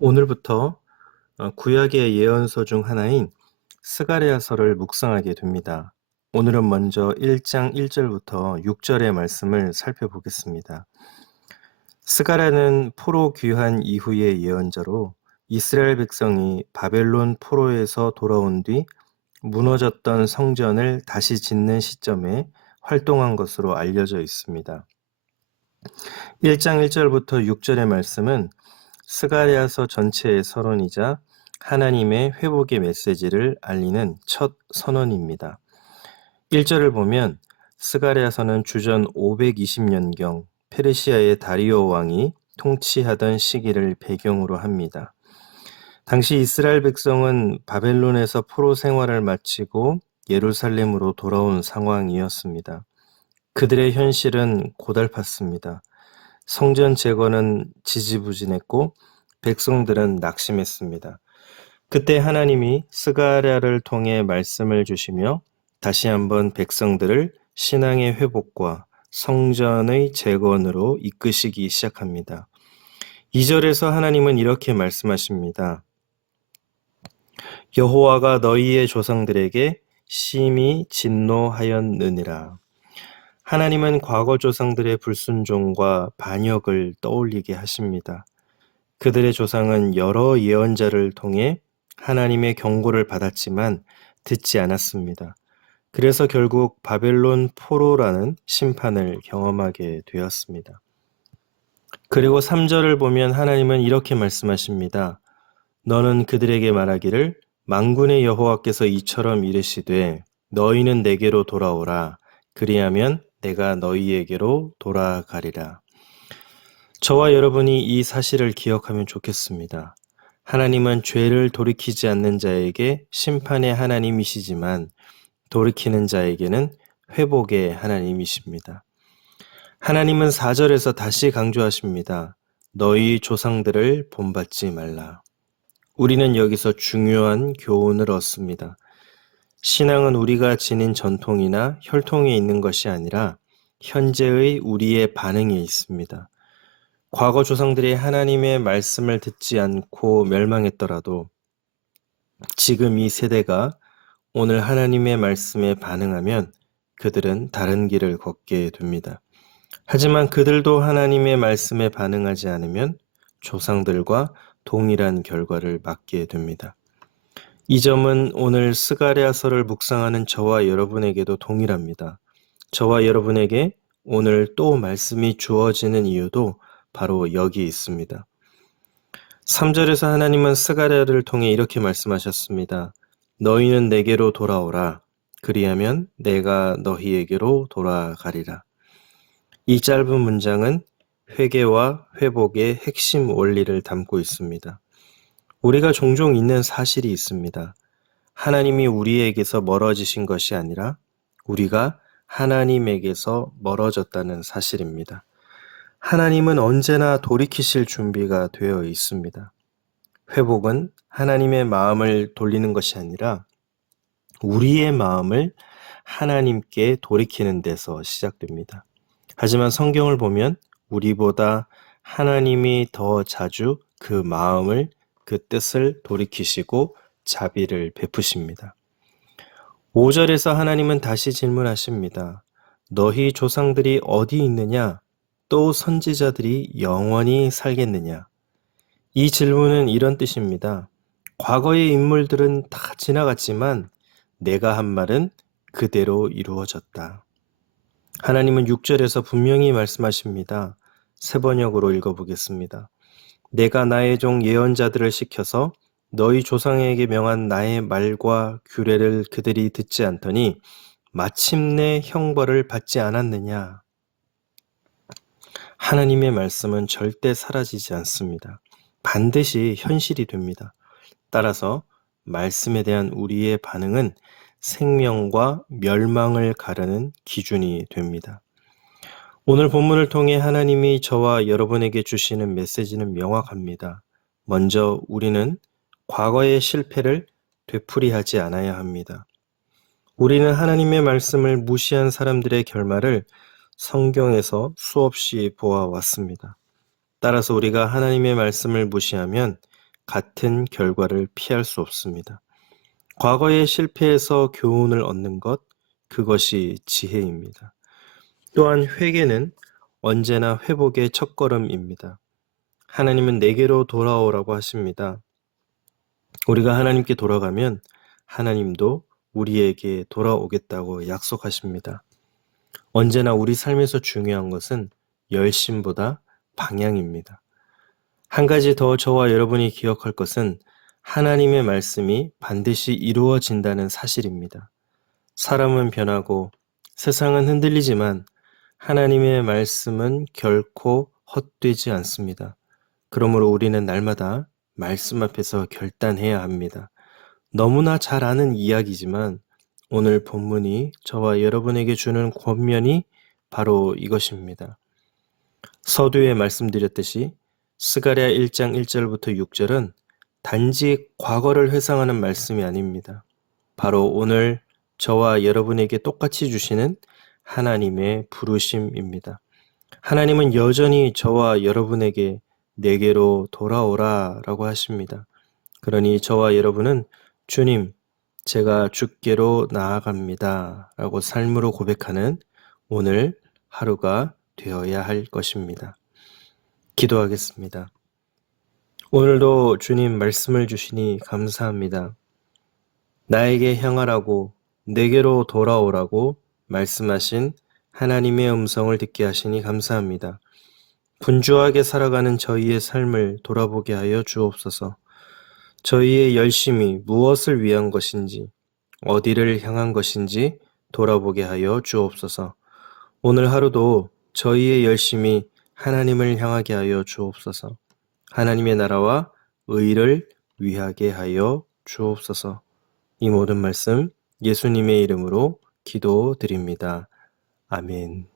오늘부터 구약의 예언서 중 하나인 스가랴서를 묵상하게 됩니다. 오늘은 먼저 1장 1절부터 6절의 말씀을 살펴보겠습니다. 스가랴는 포로 귀환 이후의 예언자로 이스라엘 백성이 바벨론 포로에서 돌아온 뒤 무너졌던 성전을 다시 짓는 시점에 활동한 것으로 알려져 있습니다. 1장 1절부터 6절의 말씀은 스가랴서 전체의 서론이자 하나님의 회복의 메시지를 알리는 첫 선언입니다. 1절을 보면 스가랴서는 주전 520년경 페르시아의 다리오 왕이 통치하던 시기를 배경으로 합니다. 당시 이스라엘 백성은 바벨론에서 포로 생활을 마치고 예루살렘으로 돌아온 상황이었습니다. 그들의 현실은 고달팠습니다. 성전 재건은 지지부진했고 백성들은 낙심했습니다. 그때 하나님이 스가랴를 통해 말씀을 주시며 다시 한번 백성들을 신앙의 회복과 성전의 재건으로 이끄시기 시작합니다. 2절에서 하나님은 이렇게 말씀하십니다. 여호와가 너희의 조상들에게 심히 진노하였느니라. 하나님은 과거 조상들의 불순종과 반역을 떠올리게 하십니다. 그들의 조상은 여러 예언자를 통해 하나님의 경고를 받았지만 듣지 않았습니다. 그래서 결국 바벨론 포로라는 심판을 경험하게 되었습니다. 그리고 3절을 보면 하나님은 이렇게 말씀하십니다. 너는 그들에게 말하기를 만군의 여호와께서 이처럼 이르시되 너희는 내게로 돌아오라. 그리하면 내가 너희에게로 돌아가리라. 저와 여러분이 이 사실을 기억하면 좋겠습니다. 하나님은 죄를 돌이키지 않는 자에게 심판의 하나님이시지만 돌이키는 자에게는 회복의 하나님이십니다. 하나님은 4절에서 다시 강조하십니다. 너희 조상들을 본받지 말라. 우리는 여기서 중요한 교훈을 얻습니다. 신앙은 우리가 지닌 전통이나 혈통에 있는 것이 아니라 현재의 우리의 반응에 있습니다. 과거 조상들이 하나님의 말씀을 듣지 않고 멸망했더라도 지금 이 세대가 오늘 하나님의 말씀에 반응하면 그들은 다른 길을 걷게 됩니다. 하지만 그들도 하나님의 말씀에 반응하지 않으면 조상들과 동일한 결과를 맞게 됩니다. 이 점은 오늘 스가랴서를 묵상하는 저와 여러분에게도 동일합니다. 저와 여러분에게 오늘 또 말씀이 주어지는 이유도 바로 여기 있습니다. 3절에서 하나님은 스가랴를 통해 이렇게 말씀하셨습니다. 너희는 내게로 돌아오라. 그리하면 내가 너희에게로 돌아가리라. 이 짧은 문장은 회개와 회복의 핵심 원리를 담고 있습니다. 우리가 종종 있는 사실이 있습니다. 하나님이 우리에게서 멀어지신 것이 아니라 우리가 하나님에게서 멀어졌다는 사실입니다. 하나님은 언제나 돌이키실 준비가 되어 있습니다. 회복은 하나님의 마음을 돌리는 것이 아니라 우리의 마음을 하나님께 돌이키는 데서 시작됩니다. 하지만 성경을 보면 우리보다 하나님이 더 자주 그 마음을, 그 뜻을 돌이키시고 자비를 베푸십니다. 5절에서 하나님은 다시 질문하십니다. 너희 조상들이 어디 있느냐? 또 선지자들이 영원히 살겠느냐? 이 질문은 이런 뜻입니다. 과거의 인물들은 다 지나갔지만 내가 한 말은 그대로 이루어졌다. 하나님은 6절에서 분명히 말씀하십니다. 세 번역으로 읽어보겠습니다. 내가 나의 종 예언자들을 시켜서 너희 조상에게 명한 나의 말과 규례를 그들이 듣지 않더니 마침내 형벌을 받지 않았느냐. 하나님의 말씀은 절대 사라지지 않습니다. 반드시 현실이 됩니다. 따라서 말씀에 대한 우리의 반응은 생명과 멸망을 가르는 기준이 됩니다. 오늘 본문을 통해 하나님이 저와 여러분에게 주시는 메시지는 명확합니다. 먼저 우리는 과거의 실패를 되풀이하지 않아야 합니다. 우리는 하나님의 말씀을 무시한 사람들의 결말을 성경에서 수없이 보아왔습니다. 따라서 우리가 하나님의 말씀을 무시하면 같은 결과를 피할 수 없습니다. 과거의 실패에서 교훈을 얻는 것, 그것이 지혜입니다. 또한 회개는 언제나 회복의 첫걸음입니다. 하나님은 내게로 돌아오라고 하십니다. 우리가 하나님께 돌아가면 하나님도 우리에게 돌아오겠다고 약속하십니다. 언제나 우리 삶에서 중요한 것은 열심보다 방향입니다. 한 가지 더 저와 여러분이 기억할 것은 하나님의 말씀이 반드시 이루어진다는 사실입니다. 사람은 변하고 세상은 흔들리지만 하나님의 말씀은 결코 헛되지 않습니다. 그러므로 우리는 날마다 말씀 앞에서 결단해야 합니다. 너무나 잘 아는 이야기지만 오늘 본문이 저와 여러분에게 주는 권면이 바로 이것입니다. 서두에 말씀드렸듯이 스가랴 1장 1절부터 6절은 단지 과거를 회상하는 말씀이 아닙니다. 바로 오늘 저와 여러분에게 똑같이 주시는 하나님의 부르심입니다. 하나님은 여전히 저와 여러분에게 내게로 돌아오라 라고 하십니다. 그러니 저와 여러분은 주님, 제가 주께로 나아갑니다 라고 삶으로 고백하는 오늘 하루가 되어야 할 것입니다. 기도하겠습니다. 오늘도 주님 말씀을 주시니 감사합니다. 나에게 향하라고 내게로 돌아오라고 말씀하신 하나님의 음성을 듣게 하시니 감사합니다. 분주하게 살아가는 저희의 삶을 돌아보게 하여 주옵소서. 저희의 열심이 무엇을 위한 것인지, 어디를 향한 것인지 돌아보게 하여 주옵소서. 오늘 하루도 저희의 열심이 하나님을 향하게 하여 주옵소서. 하나님의 나라와 의를 위하게 하여 주옵소서. 이 모든 말씀 예수님의 이름으로 기도드립니다. 아멘.